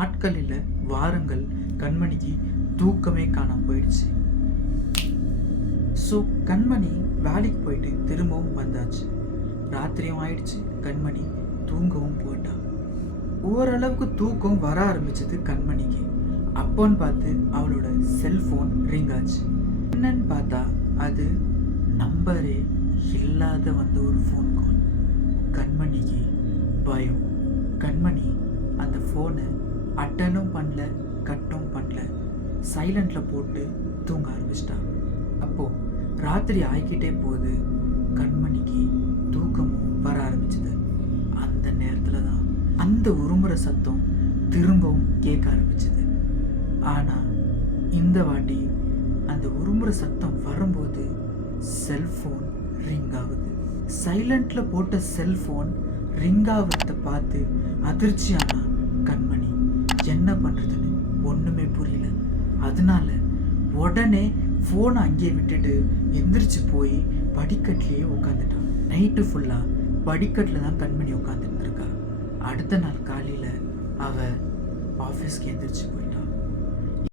நாட்கள் இல்லை, வாரங்கள் கண்மணிக்கு தூக்கமே காணாம போயிடுச்சு. ஸோ கண்மணி வேலைக்கு போயிட்டு திரும்பவும் வந்தாச்சு. ராத்திரியும் ஆயிடுச்சு. கண்மணி தூங்கவும் போயிட்டா. ஓரளவுக்கு தூக்கம் வர ஆரம்பிச்சது கண்மணிக்கு. அப்போன்னு பார்த்து அவளோட செல்ஃபோன் ரிங் ஆச்சு. என்னன்னு பார்த்தா அது நம்பரே இல்லாத வந்த ஒரு ஃபோன் கால். கண்மணிக்கு பயம். கண்மணி அந்த ஃபோனை அட்டனும் பண்ணல, கட்டும் பண்ணல, சைலண்டில் போட்டு தூங்க ஆரம்பிச்சிட்டா. அப்போது ராத்திரி ஆகிக்கிட்டே போகுது. கண்மணிக்கு தூக்கமும் வர ஆரம்பிச்சது. அந்த நேரத்தில் தான் அந்த உருமுறை சத்தம் திரும்பவும் கேட்க ஆரம்பிச்சது. ஆனால் இந்த வாட்டி அந்த உருமுறை சத்தம் வரும்போது செல்ஃபோன் ரிங் ஆகுது. சைலண்டில் போட்ட செல்ஃபோன் ரிங் ஆகிறத பார்த்து அதிர்ச்சியான கண்மணி என்ன பண்ணுறதுன்னு ஒன்றுமே புரியல. அதனால உடனே ஃபோனை அங்கேயே விட்டுட்டு எந்திரிச்சு போய் படிக்கட்டிலேயே உட்காந்துட்டான். நைட்டு ஃபுல்லாக படிக்கட்டில் தான் கண்மணி உட்காந்துட்டு இருக்கா. அடுத்த நாள் காலையில் அவள் ஆஃபீஸ்க்கு எந்திரிச்சு போயிட்டான்.